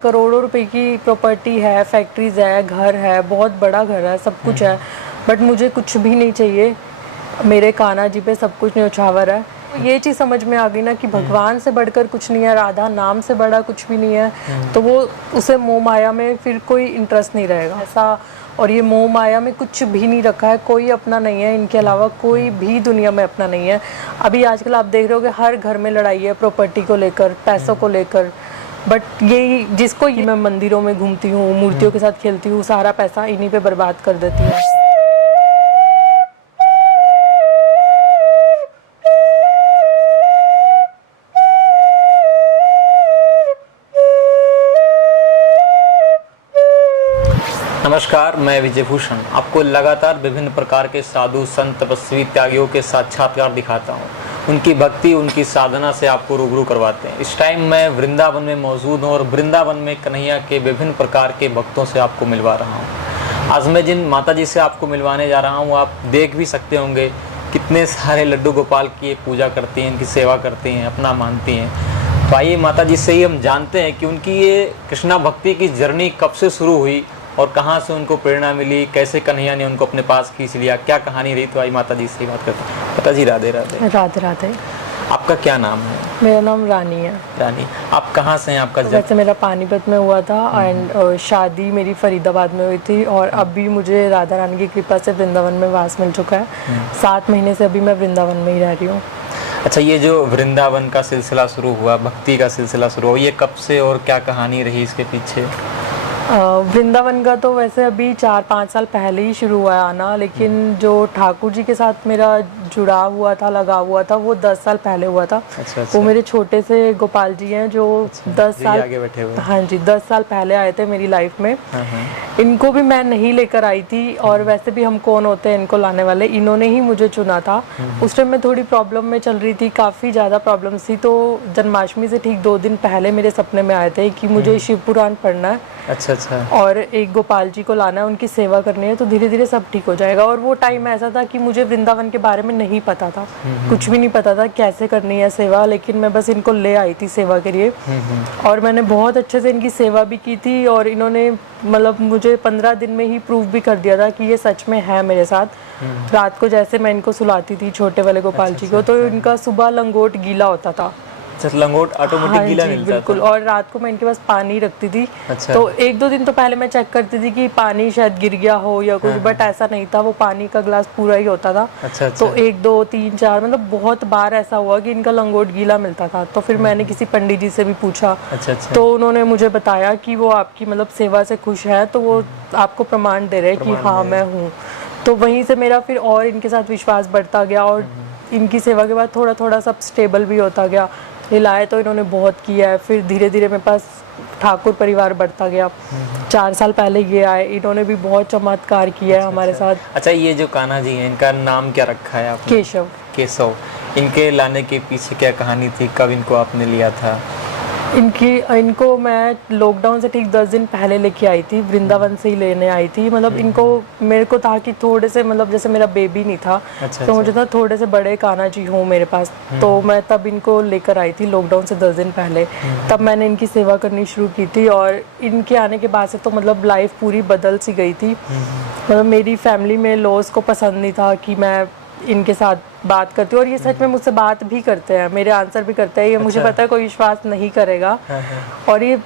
करोड़ों रुपए की प्रॉपर्टी है, फैक्ट्रीज है, घर है, बहुत बड़ा घर है, सब कुछ है, बट मुझे कुछ भी नहीं चाहिए। मेरे कान्हा जी पे सब कुछ न्योछावर है। ये चीज़ समझ में आ गई ना कि भगवान से बढ़कर कुछ नहीं है, राधा नाम से बड़ा कुछ भी नहीं है, तो वो उसे मोह माया में फिर कोई इंटरेस्ट नहीं रहेगा ऐसा। और ये मोह माया में कुछ भी नहीं रखा है, कोई अपना नहीं है, इनके अलावा कोई भी दुनिया में अपना नहीं है। अभी आजकल आप देख रहे हो कि हर घर में लड़ाई है प्रॉपर्टी को लेकर, पैसों को लेकर, बट यही जिसको मैं मंदिरों में घूमती हूँ, मूर्तियों के साथ खेलती हूँ, सारा पैसा इन्हीं पे बर्बाद कर देती हूँ। नमस्कार, मैं विजय भूषण आपको लगातार विभिन्न प्रकार के साधु संत तपस्वी त्यागियों के साक्षात्कार दिखाता हूँ। उनकी भक्ति, उनकी साधना से आपको रूबरू करवाते हैं। इस टाइम मैं वृंदावन में मौजूद हूँ और वृंदावन में कन्हैया के विभिन्न प्रकार के भक्तों से आपको मिलवा रहा हूँ। आज मैं जिन माता जी से आपको मिलवाने जा रहा हूँ, आप देख भी सकते होंगे कितने सारे लड्डू गोपाल की पूजा करती हैं, इनकी सेवा करती हैं, अपना मानती हैं। तो आइए माता जी से ही हम जानते हैं कि उनकी ये कृष्णा भक्ति की जर्नी कब से शुरू हुई और कहाँ से उनको प्रेरणा मिली, कैसे कन्हैया ने उनको अपने पास खींच लिया, क्या कहानी रही। तो आई माता जी से ही बात करते हैं। माता जी राधे राधे। राधे राधे। आपका क्या नाम है? मेरा नाम रानी है। रानी, आप कहाँ से हैं? आपका वैसे मेरा पानीपत में हुआ था एंड शादी मेरी फरीदाबाद में हुई थी, और अभी मुझे राधा रानी की कृपा से वृंदावन में वास मिल चुका है। 7 महीने से अभी मैं वृंदावन में ही रह रही हूँ। अच्छा, ये जो वृंदावन का सिलसिला शुरू हुआ, भक्ति का सिलसिला शुरू हुआ, ये कब से और क्या कहानी रही इसके पीछे? वृंदावन का तो वैसे अभी 4-5 साल पहले ही शुरू हुआ है आना, लेकिन जो ठाकुर जी के साथ मेरा जुड़ा हुआ था, लगा हुआ था, वो 10 साल पहले हुआ था। अच्छा। वो मेरे छोटे से गोपाल जी हैं जो 10 साल आगे बैठे हुए। हाँ जी, 10 साल पहले आए थे मेरी लाइफ में। इनको भी मैं नहीं लेकर आई थी, और वैसे भी हम कौन होते हैं इनको लाने वाले, इन्होंने ही मुझे चुना था। उस टाइम मैं थोड़ी प्रॉब्लम में चल रही थी, काफ़ी ज़्यादा प्रॉब्लम्स थी, तो जन्माष्टमी से ठीक 2 दिन पहले मेरे सपने में आए थे कि मुझे शिव पुराण पढ़ना है। अच्छा। और एक गोपाल जी को लाना है, उनकी सेवा करनी है, तो धीरे धीरे सब ठीक हो जाएगा। और वो टाइम ऐसा था कि मुझे वृंदावन के बारे में नहीं पता था, कुछ भी नहीं पता था कैसे करनी है सेवा, लेकिन मैं बस इनको ले आई थी सेवा के लिए। और मैंने बहुत अच्छे से इनकी सेवा भी की थी, और इन्होंने मतलब मुझे 15 दिन में ही प्रूव भी कर दिया था कि ये सच में है मेरे साथ। रात को जैसे मैं इनको सुलाती थी छोटे वाले गोपाल जी को, तो इनका सुबह लंगोट गीला होता था। लंगोट ऑटोमेटिक गीला मिलता था? बिल्कुल। और रात को मैं इनके पास पानी रखती थी। अच्छा। तो 1-2 दिन तो पहले मैं चेक करती थी कि पानी शायद गिर गया हो या कुछ, बट ऐसा नहीं था, वो पानी का ग्लास पूरा ही होता था। अच्छा। तो 1, 2, 3, 4 मतलब बहुत बार ऐसा हुआ कि इनका लंगोट गीला मिलता था। तो फिर मैंने किसी पंडित जी से भी पूछा। अच्छा। तो उन्होंने मुझे बताया कि वो आपकी मतलब सेवा से खुश है, तो वो आपको प्रमाण दे रहे हैं कि हाँ मैं हूँ। तो वहीं से मेरा फिर और इनके साथ विश्वास बढ़ता गया, और इनकी सेवा के बाद थोड़ा थोड़ा सब स्टेबल भी होता गया। लाए तो इन्होंने बहुत किया है, फिर धीरे धीरे मेरे पास ठाकुर परिवार बढ़ता गया। 4 साल पहले ये आए, इन्होंने भी बहुत चमत्कार किया है हमारे साथ। अच्छा, ये जो कान्हा जी हैं, इनका नाम क्या रखा है आपने? केशव। इनके लाने के पीछे क्या कहानी थी, कब इनको आपने लिया था? इनको मैं लॉकडाउन से ठीक 10 दिन पहले लेके आई थी, वृंदावन से ही लेने आई थी। मतलब इनको मेरे को था कि थोड़े से मतलब जैसे मेरा बेबी नहीं था। अच्छा। तो मुझे था थोड़े से बड़े कान्हा जी हों मेरे पास, तो मैं तब इनको लेकर आई थी लॉकडाउन से 10 दिन पहले। तब मैंने इनकी सेवा करनी शुरू की थी, और इनके आने के बाद से तो मतलब लाइफ पूरी बदल सी गई थी। मतलब मेरी फैमिली में लॉज को पसंद नहीं था कि मैं इनके साथ बात करती हूँ, और ये सच में मुझसे बात भी करते हैं, मेरे आंसर भी करते हैं। ये मुझे पता है कोई विश्वास नहीं करेगा। और ये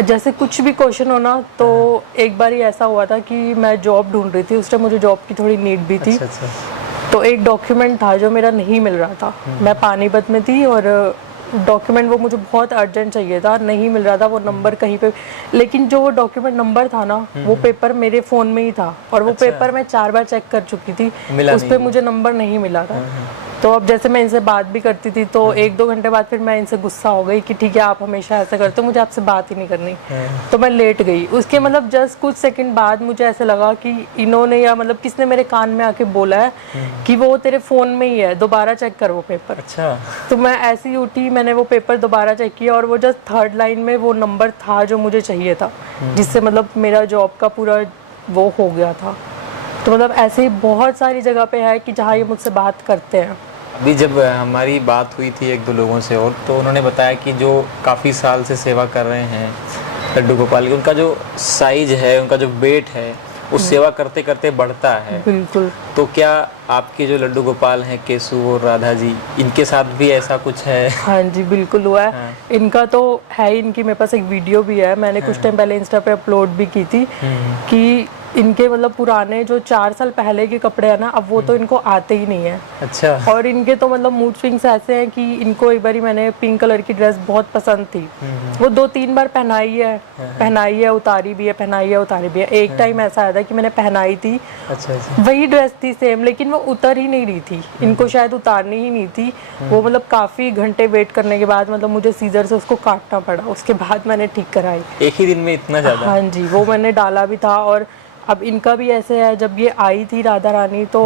जैसे कुछ भी क्वेश्चन हो ना, तो एक बार ही ऐसा हुआ था कि मैं जॉब ढूंढ रही थी, उस टाइम मुझे जॉब की थोड़ी नीड भी थी। अच्छा। तो एक डॉक्यूमेंट था जो मेरा नहीं मिल रहा था। मैं पानीपत में थी, और डॉक्यूमेंट वो मुझे बहुत अर्जेंट चाहिए था, नहीं मिल रहा था वो नंबर कहीं पे। लेकिन जो वो डॉक्यूमेंट नंबर था ना, वो पेपर मेरे फ़ोन में ही था, और वो पेपर मैं 4 बार चेक कर चुकी थी, उस पर मुझे नंबर नहीं मिला था। तो अब जैसे मैं इनसे बात भी करती थी, तो 1-2 घंटे बाद फिर मैं इनसे गुस्सा हो गई कि ठीक है आप हमेशा ऐसा करते हो, मुझे आपसे बात ही नहीं करनी। तो मैं लेट गई। उसके मतलब जस्ट कुछ सेकंड बाद मुझे ऐसे लगा कि इन्होंने या मतलब किसने मेरे कान में आके बोला है कि वो तेरे फ़ोन में ही है, दोबारा चेक कर वो पेपर। अच्छा। तो मैं ऐसी उठी, मैंने वो पेपर दोबारा चेक किया, और वो जस्ट 3rd लाइन में वो नंबर था जो मुझे चाहिए था, जिससे मतलब मेरा जॉब का पूरा वो हो गया था। तो मतलब ऐसे ही बहुत सारी जगह पे है कि जहाँ ये मुझसे बात करते हैं। अभी जब हमारी बात हुई थी 1-2 लोगों से, और तो उन्होंने बताया कि जो काफ़ी साल से सेवा कर रहे हैं, लड्डू गोपाल की उनका जो साइज है, उनका जो वेट है, वो सेवा करते करते बढ़ता है। बिल्कुल। तो क्या आपके जो लड्डू गोपाल हैं केसु और राधा जी, इनके साथ भी ऐसा कुछ है? हाँ जी, बिल्कुल हुआ है। हाँ। इनका तो है ही, इनकी मेरे पास एक वीडियो भी है, मैंने कुछ टाइम पहले इंस्टा पे अपलोड भी की थी कि इनके मतलब पुराने जो 4 साल पहले के कपड़े हैं ना, अब वो तो इनको आते ही नहीं है। अच्छा। और इनके तो मतलब मूड स्विंग्स ऐसे हैं कि इनको एक बारी मैंने पिंक कलर की ड्रेस बहुत पसंद थी, वो 2-3 बार पहनाई है उतारी भी है, पहनाई है उतारी भी है। एक टाइम ऐसा आया था कि मैंने पहनाई थी, अच्छा अच्छा। वही ड्रेस थी सेम, लेकिन वो उतर ही नहीं रही थी, इनको शायद उतारनी ही नहीं थी। वो मतलब काफी घंटे वेट करने के बाद मतलब मुझे सीजर से उसको काटना पड़ा, उसके बाद मैंने ठीक कराई। एक ही दिन में इतना ज्यादा? हाँ जी, वो मैंने डाला भी था। और अब इनका भी ऐसे है, जब ये आई थी राधा रानी तो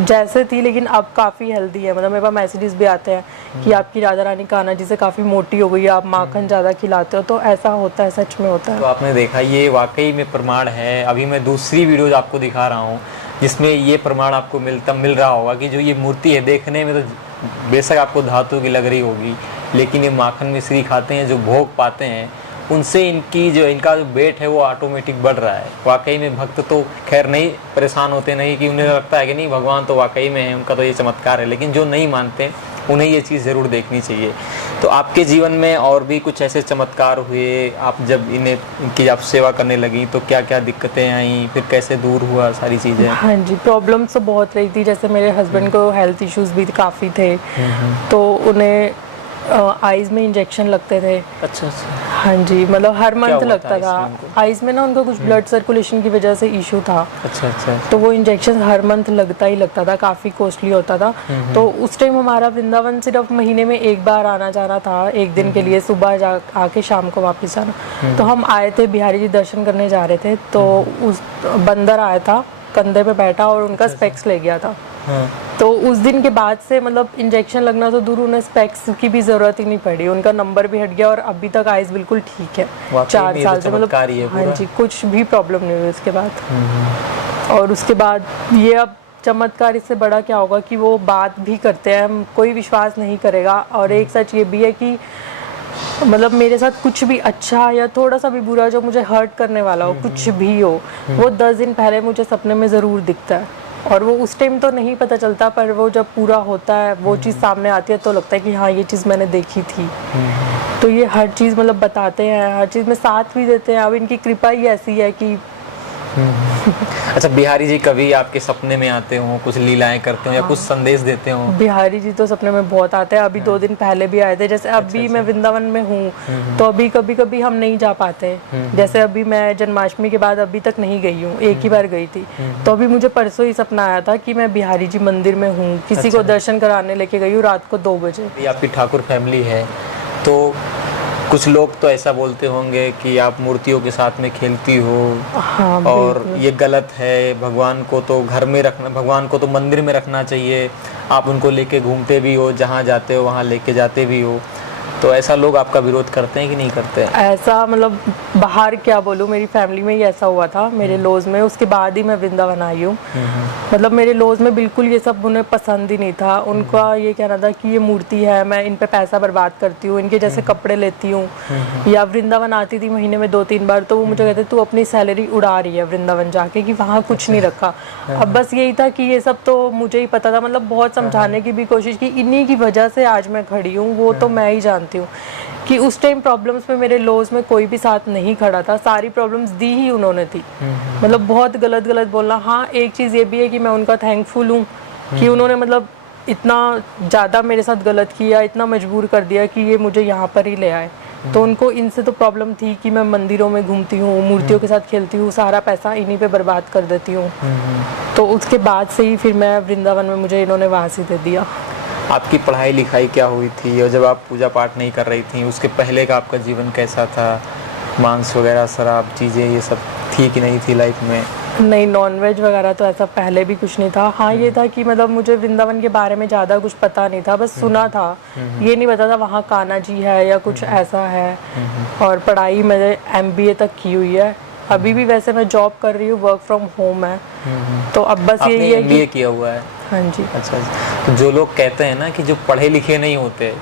जैसे थी, लेकिन अब काफ़ी हेल्दी है। मतलब मेरे पास मैसेजेस भी आते हैं कि आपकी राधा रानी कान्हा जी से काफ़ी मोटी हो गई है, आप माखन ज़्यादा खिलाते हो। तो ऐसा होता है, सच में होता है। तो आपने देखा, ये वाकई में प्रमाण है। अभी मैं दूसरी वीडियो आपको दिखा रहा हूँ जिसमें ये प्रमाण आपको मिल रहा होगा कि जो ये मूर्ति है, देखने में तो बेशक आपको धातु की लग रही होगी, लेकिन ये माखन मिश्री खाते हैं, जो भोग पाते हैं, उनसे इनका जो वेट है वो ऑटोमेटिक बढ़ रहा है। वाकई में भक्त तो खैर नहीं परेशान होते, नहीं कि उन्हें लगता है कि नहीं भगवान तो वाकई में है, उनका तो ये चमत्कार है, लेकिन जो नहीं मानते उन्हें ये चीज़ ज़रूर देखनी चाहिए। तो आपके जीवन में और भी कुछ ऐसे चमत्कार हुए, आप जब इनकी आप सेवा करने लगी तो क्या क्या दिक्कतें आई, फिर कैसे दूर हुआ सारी चीज़ें? हाँ जी, प्रॉब्लम्स तो बहुत रही थी। जैसे मेरे हस्बैंड को हेल्थ इश्यूज भी काफ़ी थे, तो उन्हें आईज में इंजेक्शन लगते थे। अच्छा अच्छा। हाँ जी, मतलब हर मंथ लगता था उनको? आईज में ना, उनको कुछ ब्लड सर्कुलेशन की वजह से इशू था। अच्छा अच्छा। तो वो इंजेक्शन हर मंथ लगता ही लगता था, काफ़ी कॉस्टली होता था। तो उस टाइम हमारा वृंदावन सिर्फ महीने में एक बार आना जाना था, एक दिन के लिए, सुबह जा आके शाम को वापस आना। तो हम आए थे, बिहारी जी दर्शन करने जा रहे थे, तो उस बंदर आया था, कंधे पे बैठा और उनका स्पेक्स ले गया था। हाँ। तो उस दिन के बाद से मतलब इंजेक्शन लगना तो दूर, उन्हें स्पेक्स की भी ज़रूरत ही नहीं पड़ी, उनका नंबर भी हट गया और अभी तक आइज़ बिल्कुल ठीक है। 4 साल से मतलब हाँ जी, कुछ भी प्रॉब्लम नहीं हुई उसके बाद। और उसके बाद ये अब चमत्कार इससे बड़ा क्या होगा कि वो बात भी करते हैं, कोई विश्वास नहीं करेगा। और एक सच ये भी है कि मतलब मेरे साथ कुछ भी अच्छा या थोड़ा सा भी बुरा जो मुझे हर्ट करने वाला हो, कुछ भी हो, वो 10 दिन पहले मुझे सपने में ज़रूर दिखता है। और वो उस टाइम तो नहीं पता चलता, पर वो जब पूरा होता है, वो चीज़ सामने आती है, तो लगता है कि हाँ, ये चीज़ मैंने देखी थी। तो ये हर चीज़ मतलब बताते हैं, हर चीज़ में साथ भी देते हैं। अब इनकी कृपा ही ऐसी है कि अच्छा, बिहारी जी कभी आपके सपने में आते हो, कुछ लीलाएं करते हो या कुछ संदेश देते हो? बिहारी जी तो सपने में बहुत आते हैं। अभी 2 दिन पहले भी आए थे। जैसे अभी मैं वृंदावन में हूँ, तो अभी कभी कभी हम नहीं जा पाते। जैसे अभी मैं जन्माष्टमी के बाद अभी तक नहीं गई हूँ, एक ही बार गई थी। तो अभी मुझे परसों ही सपना आया था कि मैं बिहारी जी मंदिर में हूँ, किसी को दर्शन कराने लेके गई हूँ रात को 2 बजे। ये आपकी ठाकुर फैमिली है, तो कुछ लोग तो ऐसा बोलते होंगे कि आप मूर्तियों के साथ में खेलती हो। हाँ, और ये गलत है। भगवान को तो घर में रखना, भगवान को तो मंदिर में रखना चाहिए। आप उनको लेके घूमते भी हो, जहाँ जाते हो वहाँ लेके जाते भी हो। तो ऐसा लोग आपका विरोध करते हैं कि नहीं करते? ऐसा मतलब बाहर क्या बोलूँ, मेरी फैमिली में ही ऐसा हुआ था, मेरे लॉज में। उसके बाद ही मैं वृंदावन आई हूँ। मतलब मेरे लॉज में बिल्कुल ये सब उन्हें पसंद ही नहीं था। उनका ये कहना था कि ये मूर्ति है, मैं इन पे पैसा बर्बाद करती हूँ, इनके जैसे कपड़े लेती हूँ। या वृंदावन आती थी महीने में 2-3 बार, तो वो मुझे कहते तू अपनी सैलरी उड़ा रही है वृंदावन जाके, कि वहाँ कुछ नहीं रखा। अब बस यही था कि ये सब तो मुझे ही पता था। मतलब बहुत समझाने की भी कोशिश की, इन्हीं की वजह से आज मैं खड़ी हूँ, वो तो मैं ही जानती हूँ कि उस टाइम प्रॉब्लम्स में मेरे लॉज में कोई भी साथ नहीं खड़ा था। सारी प्रॉब्लम्स दी ही उन्होंने थी। मतलब बहुत गलत बोलना। हाँ, एक चीज़ ये भी है कि मैं उनका थैंकफुल हूँ कि उन्होंने मतलब इतना ज़्यादा मेरे साथ गलत किया, इतना मजबूर कर दिया कि ये मुझे यहाँ पर ही ले आए। तो उनको इनसे तो प्रॉब्लम थी कि मैं मंदिरों में घूमती हूँ, मूर्तियों के साथ खेलती हूँ, सारा पैसा इन्हीं पे बर्बाद कर देती हूँ। तो उसके बाद से ही फिर मैं वृंदावन में, मुझे इन्होंने वहाँ से दे दिया। आपकी पढ़ाई लिखाई क्या हुई थी, और जब आप पूजा पाठ नहीं कर रही थी उसके पहले का आपका जीवन कैसा था? मांस वगैरह, शराब, चीज़ें ये सब थी कि नहीं थी लाइफ में? नहीं, नॉनवेज वगैरह तो ऐसा पहले भी कुछ नहीं था। हाँ, ये था कि मतलब मुझे वृंदावन के बारे में ज़्यादा कुछ पता नहीं था, बस सुना था। ये नहीं पता था वहाँ कान्हा जी है या कुछ ऐसा है। और पढ़ाई मैंने MBA तक की हुई है। अभी भी वैसे मैं जॉब कर रही हूँ, वर्क फ्रॉम होम है। तो अब बस यही है MBA किया हुआ है? हाँ जी। अच्छा। तो जो लोग कहते हैं ना कि जो पढ़े लिखे नहीं होते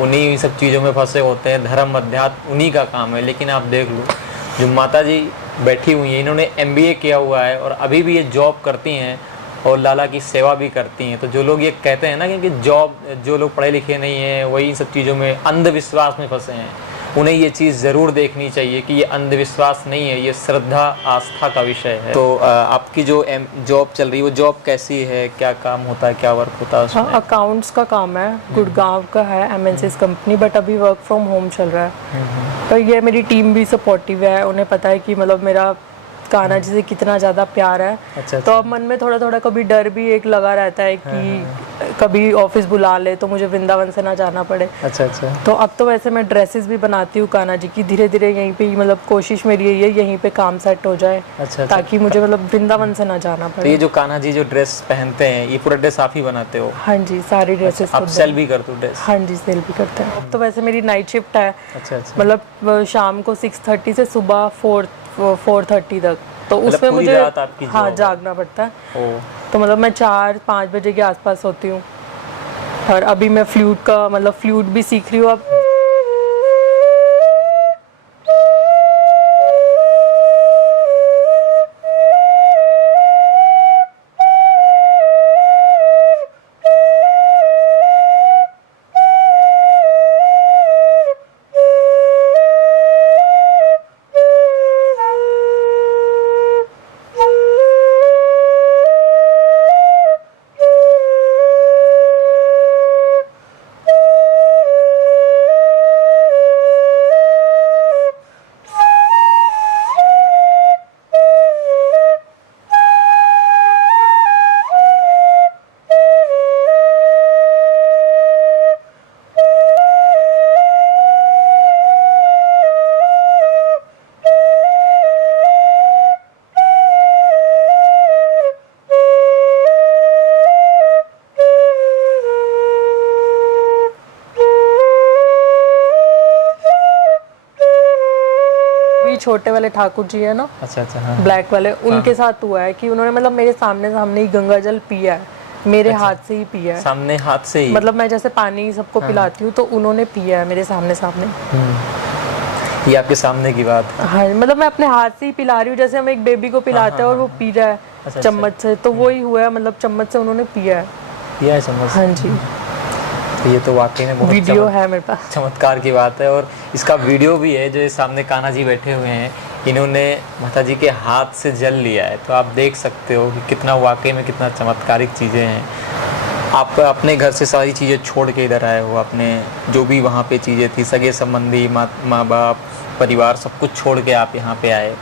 उन्हीं सब चीज़ों में फंसे होते हैं, धर्म अध्यात्म उन्हीं का काम है, लेकिन आप देख लो जो माता जी बैठी हुई हैं, इन्होंने MBA किया हुआ है और अभी भी ये जॉब करती हैं और लाला की सेवा भी करती हैं। तो जो लोग ये कहते हैं ना कि जॉब, जो लोग पढ़े लिखे नहीं हैं वही इन सब चीज़ों में अंधविश्वास में फंसे हैं, उन्हें ये चीज़ ज़रूर देखनी चाहिए कि ये अंधविश्वास नहीं है, ये श्रद्धा आस्था का विषय है। तो आपकी जो जॉब चल रही है वो जॉब कैसी है, क्या काम होता है, क्या वर्क होता है उसमें? हाँ, अकाउंट्स का काम है, गुड़गांव का है, MNC's कंपनी, बट अभी वर्क फ्रॉम होम चल रहा है। तो ये मेरी टीम भी सपोर्टिव है, उन्हें पता है कि मतलब मेरा कान्हा जी से कितना ज़्यादा प्यार है। अच्छा। तो अब मन में थोड़ा थोड़ा कभी डर भी एक लगा रहता है कि कभी ऑफिस बुला ले तो मुझे वृंदावन से ना जाना पड़े। अच्छा अच्छा। तो अब तो वैसे मैं ड्रेसेस भी बनाती हूँ कान्हा जी की, धीरे धीरे यहीं पे ही, मतलब कोशिश मेरी यही है यहीं पे काम सेट हो जाए। अच्छा। ताकि मुझे मतलब वृंदावन से ना जाना तो पड़े। ये जो कान्हा जी जो ड्रेस पहनते हैं, ये पूरा ड्रेस आप ही बनाते हो? हाँ जी, सारी ड्रेसेस आप सेल भी करते हो ड्रेस? हाँ जी, सेल भी करते हैं। अब तो वैसे मेरी नाइट शिफ्ट है। अच्छा अच्छा। मतलब शाम को 6:30 से सुबह 4:30 तक, तो मतलब उसमें पूरी मुझे रात आपकी हाँ जॉब? जागना पड़ता है। ओ। तो मतलब मैं 4-5 बजे के आसपास सोती हूँ। और अभी मैं फ्लूट भी सीख रही हूँ अब। छोटे वाले ठाकुर जी है ना, अच्छा अच्छा। हाँ। ब्लैक वाले, उनके साथ हुआ है कि उन्होंने मतलब मेरे सामने ही गंगा जल पिया है, मेरे हाथ से ही पिया है। सामने हाथ से ही? मतलब मैं जैसे पानी सबको पिलाती हूँ तो उन्होंने पिया है मेरे सामने। ये आपके सामने की बात है? हाँ, मतलब मैं अपने हाथ से ही पिला रही हूँ, जैसे हम एक बेबी को पिलाते हैं और वो पी रहा है चम्मच से, तो वही हुआ है, मतलब चम्मच से उन्होंने पिया है चम्मच? हाँ जी। तो ये तो वाकई में बहुत वीडियो है मेरे पास। चमत्कार की बात है। और इसका वीडियो भी है, जो ये सामने कान्हा जी बैठे हुए हैं, इन्होंने माता जी के हाथ से जल लिया है। तो आप देख सकते हो कि कितना वाकई में कितना चमत्कारिक चीज़ें हैं। आप अपने घर से सारी चीज़ें छोड़ के इधर आए हो, अपने जो भी वहाँ पे चीज़ें थी, सगे संबंधी, माँ बाप, परिवार, सब कुछ छोड़ के आप यहाँ पे आए।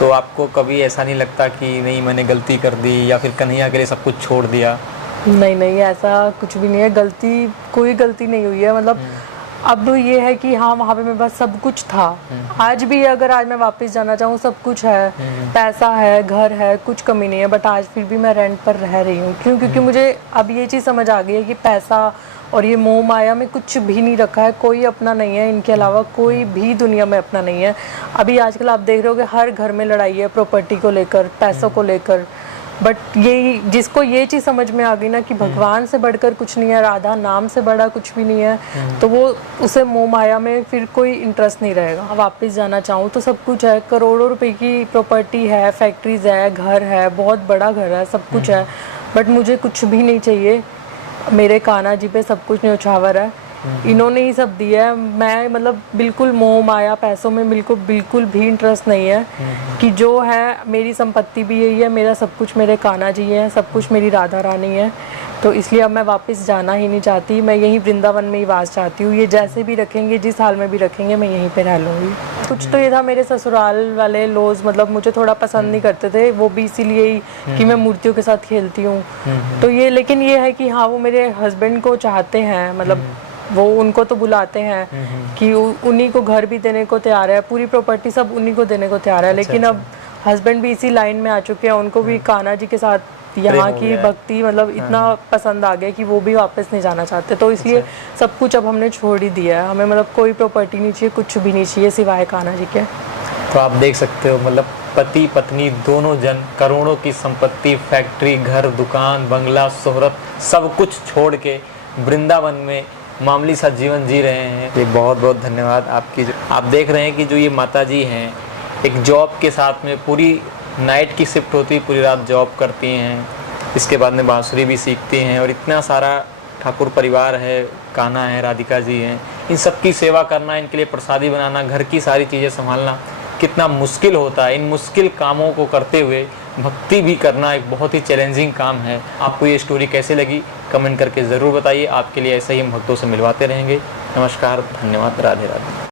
तो आपको कभी ऐसा नहीं लगता कि नहीं मैंने गलती कर दी, या फिर कन्हैया के लिए सब कुछ छोड़ दिया? नहीं, ऐसा कुछ भी नहीं है। कोई गलती नहीं हुई है। मतलब अब ये है कि हाँ, वहाँ पे मेरे पास सब कुछ था। आज भी अगर आज मैं वापस जाना चाहूँ, सब कुछ है, पैसा है, घर है, कुछ कमी नहीं है, बट आज फिर भी मैं रेंट पर रह रही हूँ। क्यों? क्योंकि मुझे अब ये चीज़ समझ आ गई है कि पैसा और ये मोह माया में कुछ भी नहीं रखा है, कोई अपना नहीं है, इनके अलावा कोई भी दुनिया में अपना नहीं है। अभी आजकल आप देख रहे हो कि हर घर में लड़ाई है, प्रॉपर्टी को लेकर, पैसों को लेकर। बट ये जिसको ये चीज़ समझ में आ गई ना कि भगवान से बढ़कर कुछ नहीं है, राधा नाम से बड़ा कुछ भी नहीं है, तो वो उसे मोह माया में फिर कोई इंटरेस्ट नहीं रहेगा। वापस जाना चाहूँ तो सब कुछ है, करोड़ों रुपए की प्रॉपर्टी है, फैक्ट्रीज है, घर है, बहुत बड़ा घर है, सब कुछ है, बट मुझे कुछ भी नहीं चाहिए। मेरे कान्हा जी पे सब कुछ न्योछावर है, इन्होंने ही सब दिया है। मैं मतलब बिल्कुल मोह माया पैसों में बिल्कुल भी इंटरेस्ट नहीं है। कि जो है मेरी संपत्ति भी यही है, मेरा सब कुछ मेरे कान्हा जी है, सब कुछ मेरी राधा रानी है। तो इसलिए अब मैं वापस जाना ही नहीं चाहती, मैं यहीं वृंदावन में ही वास चाहती हूँ। ये जैसे भी रखेंगे, जिस हाल में भी रखेंगे, मैं यहीं पे रह लूँगी। कुछ तो ये था, मेरे ससुराल वाले लोग मतलब मुझे थोड़ा पसंद नहीं करते थे, वो भी इसीलिए ही कि मैं मूर्तियों के साथ खेलती हूँ। तो ये, लेकिन ये है कि हाँ, वो मेरे हस्बैंड को चाहते हैं, मतलब वो उनको तो बुलाते हैं कि उन्हीं को घर भी देने को तैयार है, पूरी प्रॉपर्टी सब उन्हीं को देने को तैयार है। लेकिन अब हस्बैंड भी इसी लाइन में आ चुके हैं, उनको भी कान्हा जी के साथ यहाँ की भक्ति मतलब इतना पसंद आ गया कि वो भी वापस नहीं जाना चाहते। तो इसलिए सब कुछ अब हमने छोड़ ही दिया है। हमें मतलब कोई प्रॉपर्टी नहीं चाहिए, कुछ भी नहीं चाहिए सिवाय कान्हा जी के। तो आप देख सकते हो, मतलब पति पत्नी दोनों जन करोड़ों की संपत्ति, फैक्ट्री, घर, दुकान, बंगला, शोहरत, सब कुछ छोड़ के वृंदावन में मामूली सा जीवन जी रहे हैं। ये बहुत बहुत धन्यवाद आपकी। आप देख रहे हैं कि जो ये माता जी हैं, एक जॉब के साथ में पूरी नाइट की शिफ्ट होती है, पूरी रात जॉब करती हैं, इसके बाद में बांसुरी भी सीखती हैं और इतना सारा ठाकुर परिवार है, कान्हा है, राधिका जी हैं, इन सब की सेवा करना, इनके लिए प्रसादी बनाना, घर की सारी चीज़ें संभालना कितना मुश्किल होता है। इन मुश्किल कामों को करते हुए भक्ति भी करना एक बहुत ही चैलेंजिंग काम है। आपको ये स्टोरी कैसे लगी कमेंट करके ज़रूर बताइए। आपके लिए ऐसे ही हम भक्तों से मिलवाते रहेंगे। नमस्कार, धन्यवाद, राधे राधे।